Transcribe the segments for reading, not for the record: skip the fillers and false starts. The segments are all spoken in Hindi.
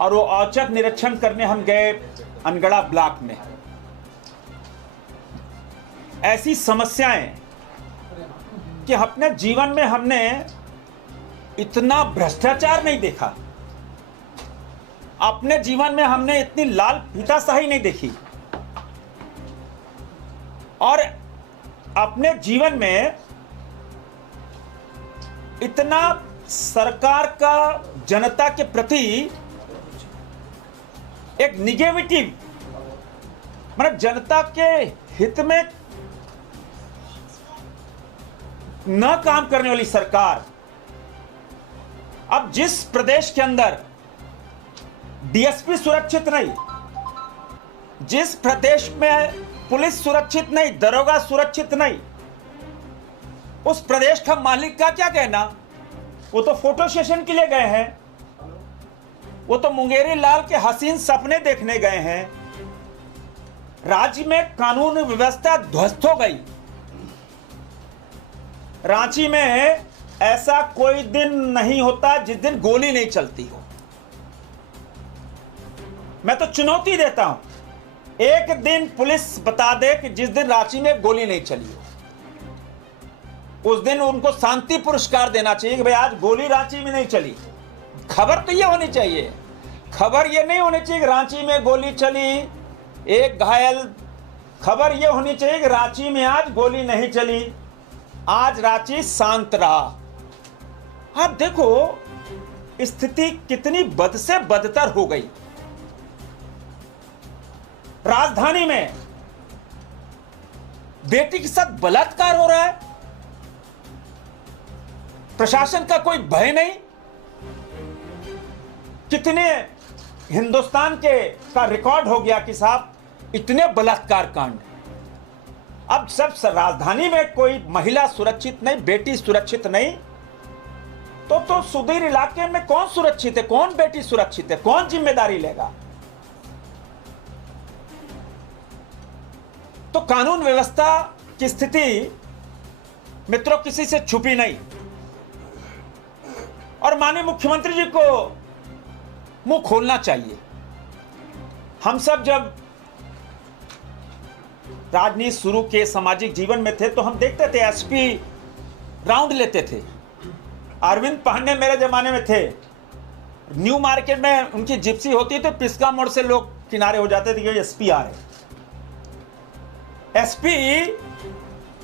और वो औचक निरीक्षण करने हम गए अनगढ़ा ब्लॉक में। ऐसी समस्याएं कि अपने जीवन में हमने इतना भ्रष्टाचार नहीं देखा, अपने जीवन में हमने इतनी लाल फीताशाही नहीं देखी, और अपने जीवन में इतना सरकार का जनता के प्रति एक निगेटिव, मतलब जनता के हित में न काम करने वाली सरकार। अब जिस प्रदेश के अंदर डीएसपी सुरक्षित नहीं, जिस प्रदेश में पुलिस सुरक्षित नहीं, दरोगा सुरक्षित नहीं, उस प्रदेश का मालिक का क्या कहना? वो तो फोटो सेशन के लिए गए हैं, वो तो मुंगेरी लाल के हसीन सपने देखने गए हैं। राज्य में कानून व्यवस्था ध्वस्त हो गई। रांची में ऐसा कोई दिन नहीं होता जिस दिन गोली नहीं चलती हो। मैं तो चुनौती देता हूं, एक दिन पुलिस बता दे कि जिस दिन रांची में गोली नहीं चली हो, उस दिन उनको शांति पुरस्कार देना चाहिए कि भाई आज गोली रांची में नहीं चली। खबर तो ये होनी चाहिए, खबर ये नहीं होनी चाहिए कि रांची में गोली चली, एक घायल। खबर ये होनी चाहिए कि रांची में आज गोली नहीं चली, आज रांची शांत रहा। आप देखो स्थिति कितनी बद से बदतर हो गई। राजधानी में बेटी के साथ बलात्कार हो रहा है, प्रशासन का कोई भय नहीं। कितने हिंदुस्तान के का रिकॉर्ड हो गया कि साहब इतने बलात्कार कांड। अब सब राजधानी में कोई महिला सुरक्षित नहीं, बेटी सुरक्षित नहीं, तो सुदूर इलाके में कौन सुरक्षित है, कौन बेटी सुरक्षित है, कौन जिम्मेदारी लेगा? तो कानून व्यवस्था की स्थिति मित्रों किसी से छुपी नहीं, और माननीय मुख्यमंत्री जी को मुंह खोलना चाहिए। हम सब जब राजनीति शुरू के सामाजिक जीवन में थे तो हम देखते थे एसपी राउंड लेते थे। अरविंद पांडे मेरे जमाने में थे, न्यू मार्केट में उनकी जिप्सी होती तो पिस्का मोड़ से लोग किनारे हो जाते थे कि एसपी आ रहे। एसपी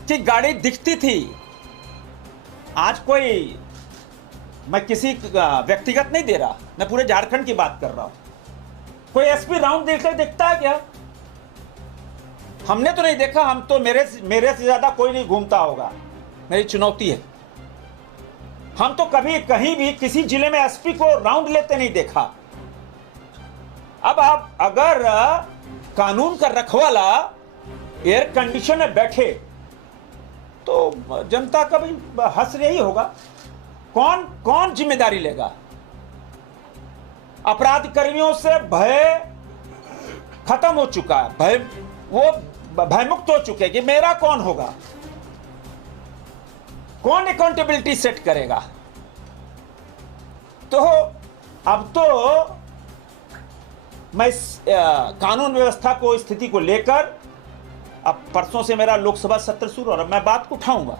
की गाड़ी दिखती थी। आज कोई, मैं किसी व्यक्तिगत नहीं दे रहा, मैं पूरे झारखंड की बात कर रहा हूं। कोई एसपी राउंड दिखता है क्या? हमने तो नहीं देखा। हम तो मेरे से ज्यादा कोई नहीं घूमता होगा, मेरी चुनौती है। हम तो कभी कहीं भी किसी जिले में एसपी को राउंड लेते नहीं देखा। अब आप अगर कानून का रखवाला एयर कंडीशन में बैठे तो जनता का भी हंस रही होगा। कौन जिम्मेदारी लेगा? अपराध कर्मियों से भय खत्म हो चुका है, वो भयमुक्त हो चुके कि मेरा कौन होगा, कौन अकाउंटेबिलिटी सेट करेगा। तो अब तो मैं कानून व्यवस्था को, स्थिति को लेकर, अब परसों से मेरा लोकसभा सत्र शुरू हो रहा है, मैं बात को उठाऊंगा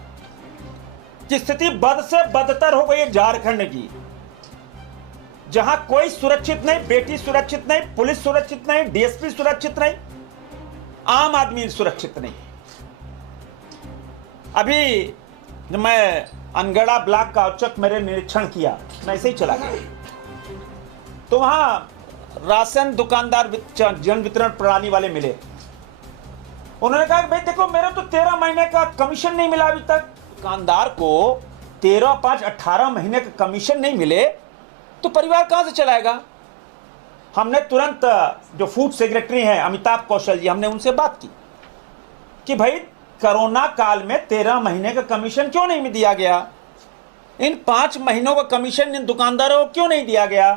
कि स्थिति बद से बदतर हो गई है झारखंड की, जहां कोई सुरक्षित नहीं, बेटी सुरक्षित नहीं, पुलिस सुरक्षित नहीं, डीएसपी सुरक्षित नहीं, आम आदमी सुरक्षित नहीं। अभी जब मैं अनगढ़ा ब्लॉक का औचक मेरे निरीक्षण किया, मैं ऐसे ही चला गया, तो वहां राशन दुकानदार जन वितरण प्रणाली वाले मिले। उन्होंने कहा कि भाई देखो, मेरे तो 13 महीने का कमीशन नहीं मिला अभी तक। दुकानदार को 13, 5, 18 महीने का कमीशन नहीं मिले तो परिवार कहां से चलाएगा? हमने तुरंत जो फूड सेक्रेटरी हैं अमिताभ कौशल जी, हमने उनसे बात की कि भाई कोरोना काल में 13 महीने का कमीशन क्यों नहीं दिया गया? इन 5 महीनों का कमीशन इन दुकानदारों को क्यों नहीं दिया गया?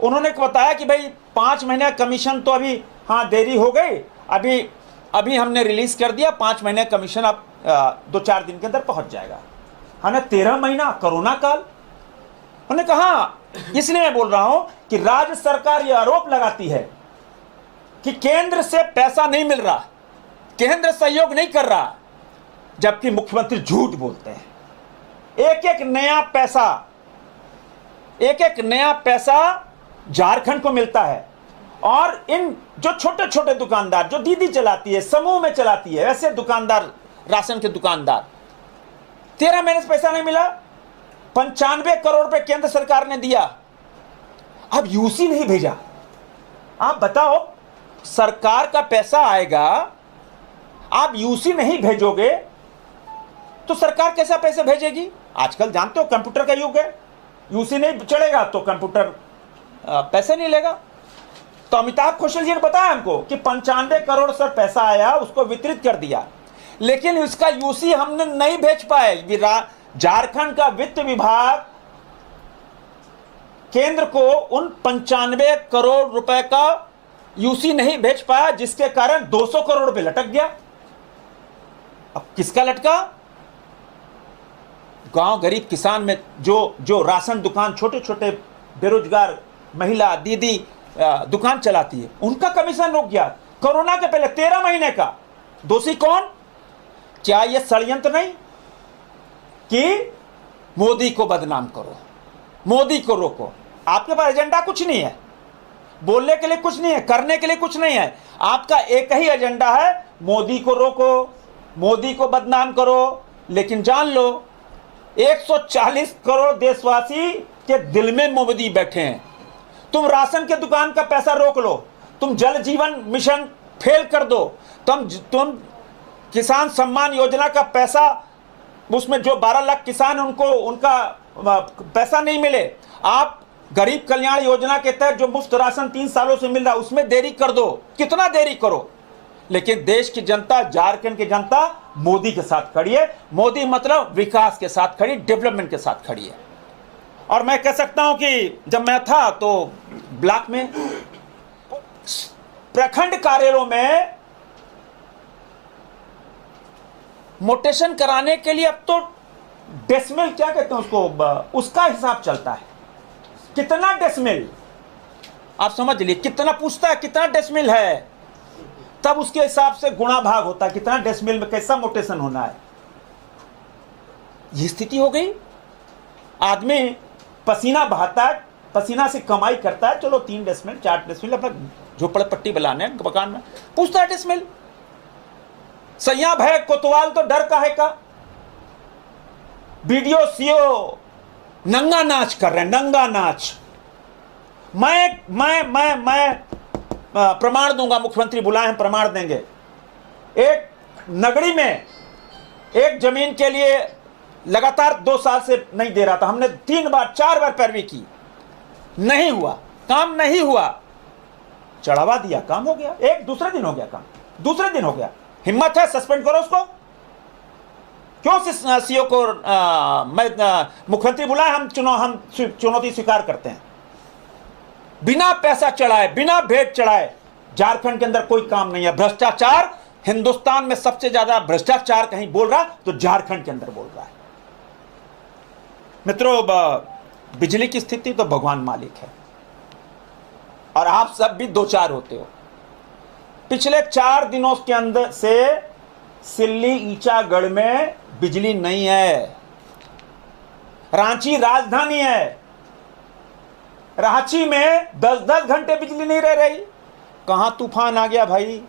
उन्होंने बताया कि भाई 5 महीने का कमीशन तो अभी हाँ देरी हो गई, अभी हमने रिलीज कर दिया, 5 महीने का कमीशन अब 2-4 दिन के अंदर पहुंच जाएगा। हाँ ना, 13 महीना कोरोना काल। उन्होंने कहा इसलिए मैं बोल रहा हूं कि राज्य सरकार यह आरोप लगाती है कि केंद्र से पैसा नहीं मिल रहा, केंद्र सहयोग नहीं कर रहा, जबकि मुख्यमंत्री झूठ बोलते हैं। एक एक नया पैसा झारखंड को मिलता है, और इन जो छोटे छोटे दुकानदार, जो दीदी चलाती है, समूह में चलाती है, ऐसे दुकानदार, राशन के दुकानदार, 13 महीने से पैसा नहीं मिला। 95 करोड़ रुपए केंद्र सरकार ने दिया, अब यूसी नहीं भेजा। आप बताओ, सरकार का पैसा आएगा, आप यूसी नहीं भेजोगे तो सरकार कैसा पैसे भेजेगी? आजकल जानते हो कंप्यूटर का युग है, यूसी नहीं चलेगा तो कंप्यूटर पैसे नहीं लेगा। तो अमिताभ कौशल जी ने बताया हमको कि 95 करोड़ सर पैसा आया, उसको वितरित कर दिया, लेकिन इसका यूसी हमने नहीं भेज पाए। झारखंड का वित्त विभाग केंद्र को उन 95 करोड़ रुपए का यूसी नहीं भेज पाया, जिसके कारण 200 करोड़ रुपए लटक गया। अब किसका लटका? गांव गरीब किसान में जो राशन दुकान, छोटे छोटे बेरोजगार महिला दीदी दुकान चलाती है, उनका कमीशन रुक गया कोरोना के पहले 13 महीने का। दोषी कौन? क्या यह षड्यंत्र नहीं कि मोदी को बदनाम करो, मोदी को रोको? आपके पास एजेंडा कुछ नहीं है, बोलने के लिए कुछ नहीं है, करने के लिए कुछ नहीं है। आपका एक ही एजेंडा है, मोदी को रोको, मोदी को बदनाम करो। लेकिन जान लो, 140 करोड़ देशवासी के दिल में मोदी बैठे हैं। तुम राशन के दुकान का पैसा रोक लो, तुम जल जीवन मिशन फेल कर दो, तुम किसान सम्मान योजना का पैसा, उसमें जो 12 लाख किसान हैं उनको उनका पैसा नहीं मिले, आप गरीब कल्याण योजना के तहत जो मुफ्त राशन 3 सालों से मिल रहा है उसमें देरी कर दो, कितना देरी करो। लेकिन देश की जनता, झारखंड की जनता मोदी के साथ खड़ी है। मोदी मतलब विकास के साथ खड़ी, डेवलपमेंट के साथ खड़ी है। और मैं कह सकता हूं कि जब मैं था तो ब्लॉक में, प्रखंड कार्यालयों में मोटेशन कराने के लिए अब तो डेसिमल, क्या कहते हैं उसको, उसका हिसाब चलता है। कितना डेसिमल, आप समझ लीजिए, कितना पूछता है, कितना डेसिमल है, तब उसके हिसाब से गुणा भाग होता है, कितना डेसिमल में कैसा मोटेशन होना है। यह स्थिति हो गई। आदमी पसीना बहाता है, पसीना से कमाई करता है, चलो 3 डेसिमल 4 डेसिमल अपना झोपड़ पट्टी बनाने मकान में, पूछता है डेसिमल। सैया भय कोतवाल तो डर काहे का? बीडीओ सीओ नंगा नाच कर रहे हैं, नंगा नाच। मैं प्रमाण दूंगा, मुख्यमंत्री बुलाए हैं, प्रमाण देंगे। एक नगरी में एक जमीन के लिए लगातार 2 साल से नहीं दे रहा था, हमने 3 बार 4 बार पैरवी की, नहीं हुआ, काम नहीं हुआ, चढ़ावा दिया, काम हो गया। एक दूसरे दिन हो गया काम, दूसरे दिन हो गया। हिम्मत है सस्पेंड करो उसको। क्यों सीओ को मुख्यमंत्री बुलाए, हम चुनौती स्वीकार करते हैं। बिना पैसा चढ़ाए, बिना भेंट चढ़ाए झारखंड के अंदर कोई काम नहीं है। भ्रष्टाचार, हिंदुस्तान में सबसे ज्यादा भ्रष्टाचार कहीं बोल रहा तो झारखंड के अंदर बोल रहा है। मित्रों, बिजली की स्थिति तो भगवान मालिक है, और आप सब भी 2-4 होते हो। पिछले 4 दिनों के अंदर से सिल्ली ईचागढ़ में बिजली नहीं है। रांची राजधानी है, रांची में 10-10 घंटे बिजली नहीं रह रही। कहां तूफान आ गया भाई,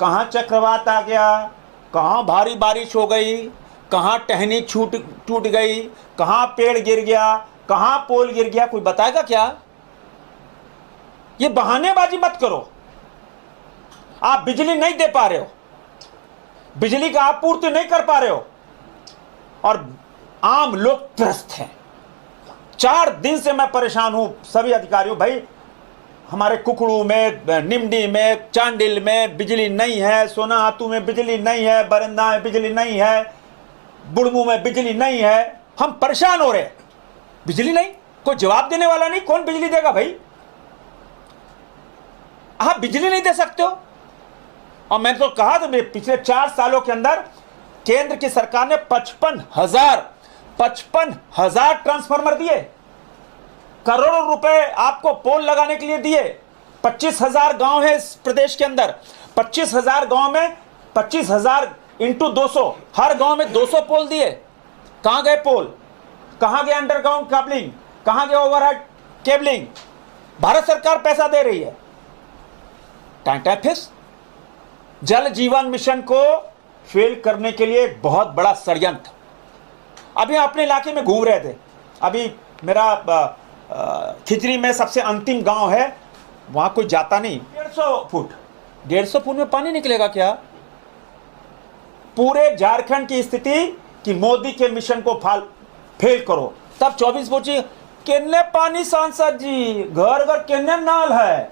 कहां चक्रवात आ गया, कहां भारी बारिश हो गई, कहां टहनी टूट गई, कहां पेड़ गिर गया, कहां पोल गिर गया, कोई बताएगा क्या? ये बहानेबाजी मत करो। आप बिजली नहीं दे पा रहे हो, बिजली का आपूर्ति नहीं कर पा रहे हो, और आम लोग त्रस्त हैं। 4 दिन से मैं परेशान हूं सभी अधिकारियों। भाई, हमारे कुकड़ू में, निमडी में, चांडिल में बिजली नहीं है, सोनाहातू में बिजली नहीं है, बरंदा में बिजली नहीं है, बुड़मू में बिजली नहीं है। हम परेशान हो रहे हैं, बिजली नहीं, कोई जवाब देने वाला नहीं। कौन बिजली देगा भाई? आप बिजली नहीं दे सकते हो। और मैंने तो कहा था, पिछले 4 सालों के अंदर केंद्र की सरकार ने 55,000 ट्रांसफार्मर दिए। करोड़ों रुपए आपको पोल लगाने के लिए दिए। 25,000 गांव है इस प्रदेश के अंदर। 25,000 गांव में 25,000 इंटू 200, हर गांव में 200 पोल दिए। कहां गए पोल? कहां गए अंडरग्राउंड केबलिंग? कहां गए ओवरहेड केबलिंग? भारत सरकार पैसा दे रही है। टाइम जल जीवन मिशन को फेल करने के लिए एक बहुत बड़ा षड्यंत्र। अभी अपने इलाके में घूम रहे थे, अभी मेरा खिचड़ी में सबसे अंतिम गांव है, वहां कोई जाता नहीं। 150 फुट में पानी निकलेगा क्या? पूरे झारखंड की स्थिति कि मोदी के मिशन को फेल करो, तब 24 पहुंची किन्ने पानी सांसद जी, घर घर किन्ने नाल है।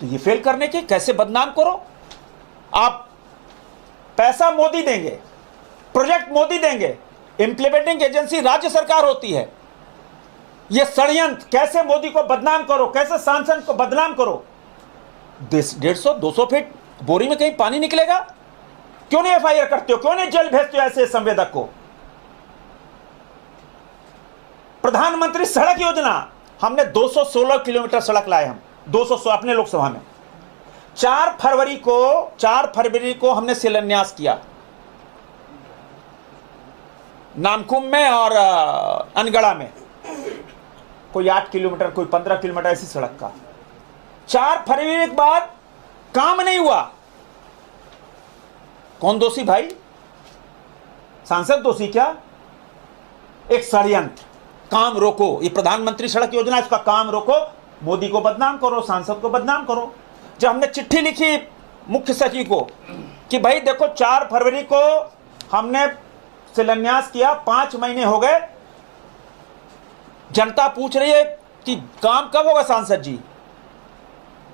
तो ये फेल करने की कैसे बदनाम करो? आप पैसा मोदी देंगे, प्रोजेक्ट मोदी देंगे, इंप्लीमेंटिंग एजेंसी राज्य सरकार होती है। ये षड्यंत्र, कैसे मोदी को बदनाम करो, कैसे सांसद को बदनाम करो। 150-200 फीट बोरी में कहीं पानी निकलेगा? क्यों नहीं एफआईआर करते हो? क्यों नहीं जेल भेजते हो ऐसे संवेदक को? प्रधानमंत्री सड़क योजना, हमने 216 किलोमीटर सड़क लाए। हम 200 अपने लोकसभा में 4 फरवरी को हमने शिलान्यास किया, नामकुम में और अनगढ़ा में। कोई 8 किलोमीटर, कोई 15 किलोमीटर ऐसी सड़क का। 4 फरवरी के बाद काम नहीं हुआ। कौन दोषी भाई? सांसद दोषी क्या? एक षड्यंत्र। काम रोको, ये प्रधानमंत्री सड़क योजना, इसका काम रोको, मोदी को बदनाम करो, सांसद को बदनाम करो। जब हमने चिट्ठी लिखी मुख्य सचिव को कि भाई देखो 4 फरवरी को हमने शिलान्यास किया, 5 महीने हो गए, जनता पूछ रही है कि काम कब होगा सांसद जी।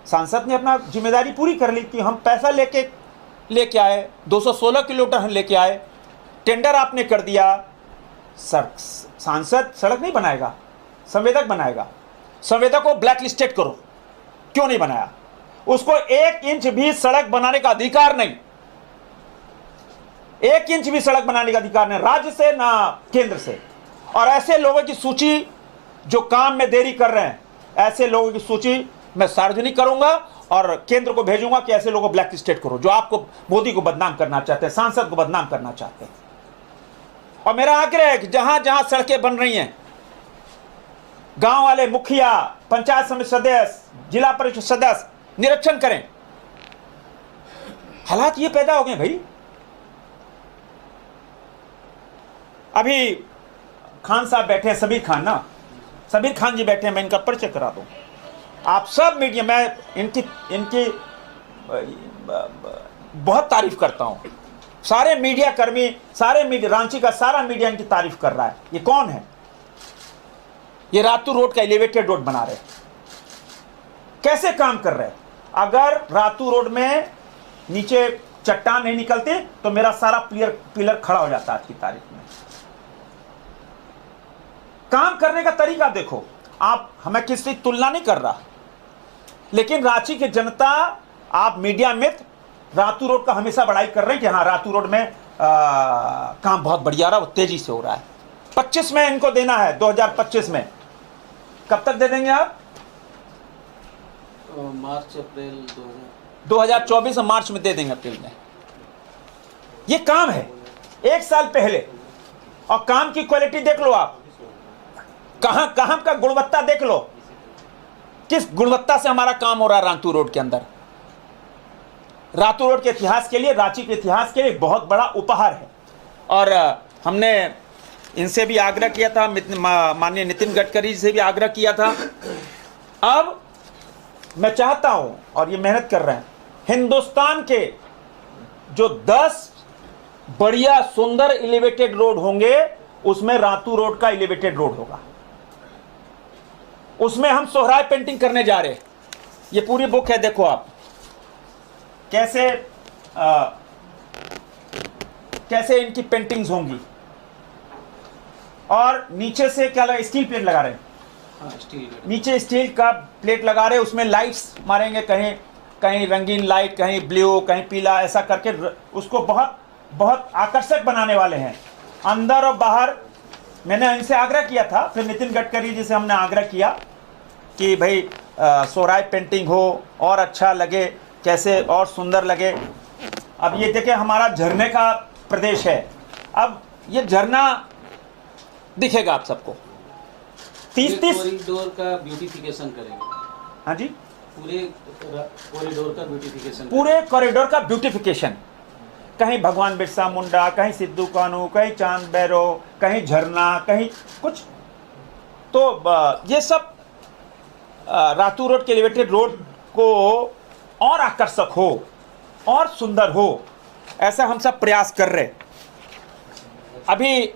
सांसद ने अपना जिम्मेदारी पूरी कर ली कि हम पैसा लेके आए, 216 किलोमीटर हम लेके आए, टेंडर आपने कर दिया। सांसद सड़क नहीं बनाएगा, संवेदक बनाएगा। संवेदक को ब्लैक लिस्टेड करो। क्यों नहीं बनाया? उसको 1 इंच भी सड़क बनाने का अधिकार नहीं। 1 इंच भी सड़क बनाने का अधिकार नहीं, राज्य से ना केंद्र से। और ऐसे लोगों की सूची जो काम में देरी कर रहे हैं, ऐसे लोगों की सूची मैं सार्वजनिक करूंगा और केंद्र को भेजूंगा कि ऐसे लोगों को ब्लैक लिस्टेड करो जो आपको, मोदी को बदनाम करना चाहते हैं, सांसद को बदनाम करना चाहते हैं। और मेरा आग्रह है कि जहां जहां सड़कें बन रही हैं, गांव वाले, मुखिया, पंचायत समिति सदस्य, जिला परिषद सदस्य निरीक्षण करें। हालात ये पैदा हो गए भाई। अभी खान साहब बैठे हैं, सबीर खान जी बैठे हैं, मैं इनका परिचय करा दूं। आप सब मीडिया, मैं इनकी बहुत तारीफ करता हूं। सारे मीडिया कर्मी, रांची का सारा मीडिया इनकी तारीफ कर रहा है। ये कौन है? ये रातू रोड का एलिवेटेड रोड बना रहे। कैसे काम कर रहे हैं? अगर रातू रोड में नीचे चट्टान नहीं निकलते तो मेरा सारा पिलर खड़ा हो जाता आज की तारीख में। काम करने का तरीका देखो आप। हमें किसी तुलना नहीं कर रहा, लेकिन रांची की जनता, आप मीडिया मित्र रातू रोड का हमेशा बड़ाई कर रहे हैं कि हाँ रातू रोड में काम बहुत बढ़िया रहा, वो तेजी से हो रहा है। 25 में इनको देना है, 2025 में। कब तक दे देंगे आप? मार्च अप्रैल 2024 मार्च में दे देंगे, अप्रैल में। ये काम है 1 साल पहले। और काम की क्वालिटी देख लो आप, कहां का गुणवत्ता देख लो, किस गुणवत्ता से हमारा काम हो रहा है रातू रोड के अंदर। रातू रोड के इतिहास के लिए, रांची के इतिहास के लिए बहुत बड़ा उपहार है। और हमने इनसे भी आग्रह किया था, माननीय नितिन गडकरी से भी आग्रह किया था। अब मैं चाहता हूं, और ये मेहनत कर रहे हैं, हिंदुस्तान के जो 10 बढ़िया सुंदर एलिवेटेड रोड होंगे, उसमें रातू रोड का एलिवेटेड रोड होगा। उसमें हम सोहराय पेंटिंग करने जा रहे हैं। ये पूरी बुक है, देखो आप कैसे इनकी पेंटिंग्स होंगी। और नीचे से क्या लगा, स्टील प्लेट लगा रहे हैं। नीचे स्टील का प्लेट लगा रहे, उसमें लाइट्स मारेंगे, कहीं रंगीन लाइट, कहीं ब्लू, कहीं पीला, ऐसा करके उसको बहुत बहुत आकर्षक बनाने वाले हैं। अंदर और बाहर मैंने इनसे आग्रह किया था, फिर नितिन गडकरी जी से हमने आग्रह किया कि भाई सोहराय पेंटिंग हो और अच्छा लगे, कैसे और सुंदर लगे। अब ये देखिए हमारा झरने का प्रदेश है, अब ये झरना दिखेगा आप सबको। 30-30 कॉरिडोर का ब्यूटिफिकेशन करेंगे। हाँ जी, पूरे कॉरिडोर का ब्यूटिफिकेशन, पूरे कॉरिडोर का ब्यूटिफिकेशन, कहीं भगवान बिरसा मुंडा, कहीं सिद्धू कानू, कहीं चांद बैरो, कहीं झरना, कहीं कुछ। तो ये सब रातू रोड के एलिवेटेड रोड को और आकर्षक हो और सुंदर हो, ऐसा हम सब प्रयास कर रहे। अभी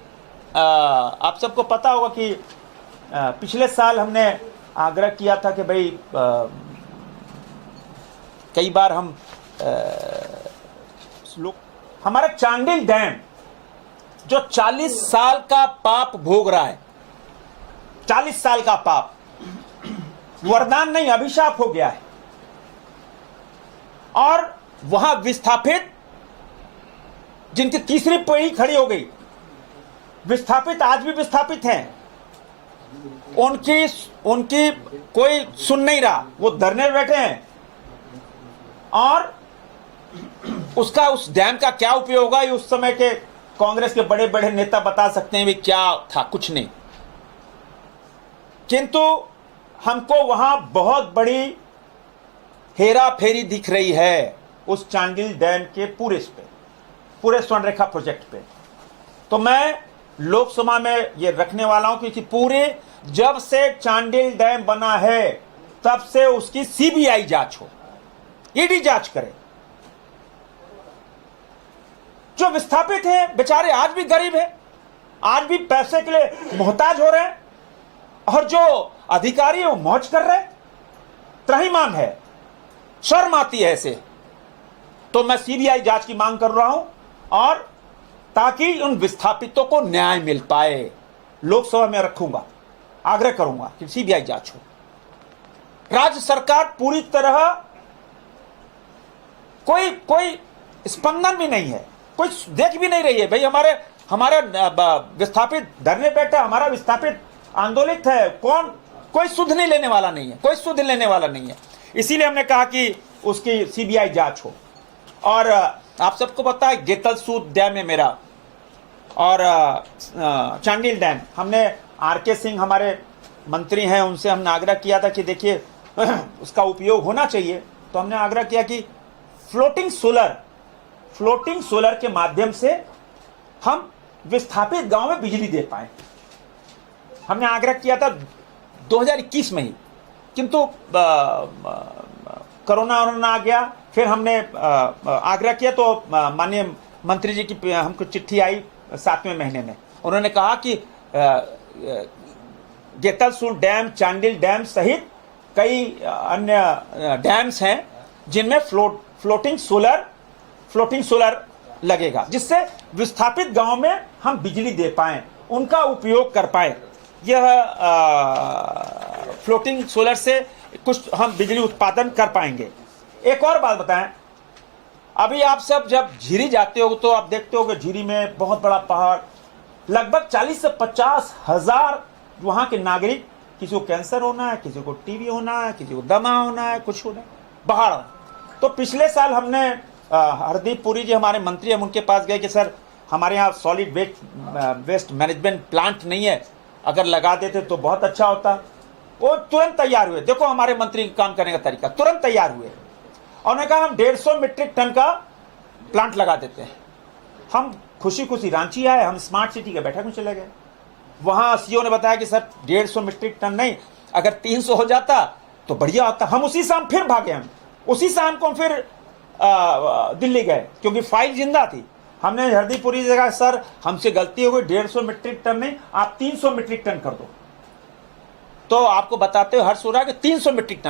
आप सबको पता होगा कि पिछले साल हमने आग्रह किया था कि भाई कई बार हम लोग हमारा चांडिल डैम जो 40 साल का पाप भोग रहा है, 40 साल का पाप, वरदान नहीं अभिशाप हो गया है। और वहां विस्थापित जिनकी तीसरी पीढ़ी खड़ी हो गई, विस्थापित आज भी विस्थापित हैं, उनकी कोई सुन नहीं रहा, वो धरने में बैठे हैं। और उसका उस डैम का क्या उपयोग होगा, ये उस समय के कांग्रेस के बड़े बड़े नेता बता सकते हैं भी क्या था, कुछ नहीं। किंतु हमको वहां बहुत बड़ी हेरा फेरी दिख रही है उस चांडिल डैम के पूरे स्वर्णरेखा प्रोजेक्ट पे। तो मैं लोकसभा में ये रखने वाला हूं क्योंकि पूरे जब से चांडिल डैम बना है तब से उसकी सीबीआई जांच हो, ईडी जांच करे। जो विस्थापित हैं बेचारे आज भी गरीब हैं, आज भी पैसे के लिए मोहताज हो रहे हैं, और जो अधिकारी वो मौज कर रहे हैं, त्राहिमाम है, शर्म आती है ऐसे। तो मैं सीबीआई जांच की मांग कर रहा हूं, और ताकि उन विस्थापितों को न्याय मिल पाए, लोकसभा में रखूंगा, आग्रह करूंगा कि सीबीआई जांच हो। राज्य सरकार पूरी तरह कोई स्पंदन भी नहीं है, कोई देख भी नहीं रही है। भाई हमारे विस्थापित धरने बैठा, हमारा विस्थापित आंदोलित है, कोई सुध नहीं लेने वाला नहीं है, कोई सुध लेने वाला नहीं है। इसीलिए हमने कहा कि उसकी सीबीआई जांच हो। और आप सबको पता है गेतलसूद डैम है मेरा, और चांडिल डैम, हमने आरके सिंह हमारे मंत्री हैं, उनसे हमने आग्रह किया था कि देखिए उसका उपयोग होना चाहिए। तो हमने आग्रह किया कि फ्लोटिंग सोलर के माध्यम से हम विस्थापित गांव में बिजली दे पाए। हमने आग्रह किया था 2021 में ही, किंतु कोरोना आ गया। फिर हमने आग्रह किया तो माननीय मंत्री जी की हमको चिट्ठी आई 7वें महीने में। उन्होंने कहा कि गेतलसूद डैम, चांडिल डैम सहित कई अन्य डैम्स हैं जिनमें फ्लोटिंग सोलर लगेगा, जिससे विस्थापित गांव में हम बिजली दे पाएं, उनका उपयोग कर पाएं। यह फ्लोटिंग सोलर से कुछ हम बिजली उत्पादन कर पाएंगे। एक और बात बताएं, अभी आप सब जब झीरी जाते हो तो आप देखते हो कि झीरी में बहुत बड़ा पहाड़, लगभग 40 से 50 हजार वहां के नागरिक, किसी को कैंसर होना है, किसी को टीबी होना है, किसी को दमा होना है, कुछ होना है, पहाड़। तो पिछले साल हमने हरदीप पुरी जी हमारे मंत्री, हम उनके पास गए कि सर हमारे यहाँ सॉलिड वेस्ट मैनेजमेंट प्लांट नहीं है, अगर लगा देते तो बहुत अच्छा होता। वो तुरंत तैयार हुए। देखो हमारे मंत्री काम करने का तरीका, तुरंत तैयार हुए और उन्होंने कहा हम 150 मीट्रिक टन का प्लांट लगा देते हैं। हम खुशी खुशी रांची आए, हम स्मार्ट सिटी के बैठक में चले गए। वहां सीओ ने बताया कि सर 150 मीट्रिक टन नहीं, अगर 300 हो जाता तो बढ़िया होता। हम उसी शाम फिर भागे, हम उसी शाम को फिर दिल्ली गए क्योंकि फाइल जिंदा थी। हमने हरदीप पुरी से कहा सर हमसे गलती हो गई, 150 मीट्रिक टन नहीं, आप 300 मीट्रिक टन कर दो। तो आपको बताते हो हर्ष हो रहा है कि 300 मीट्रिक टन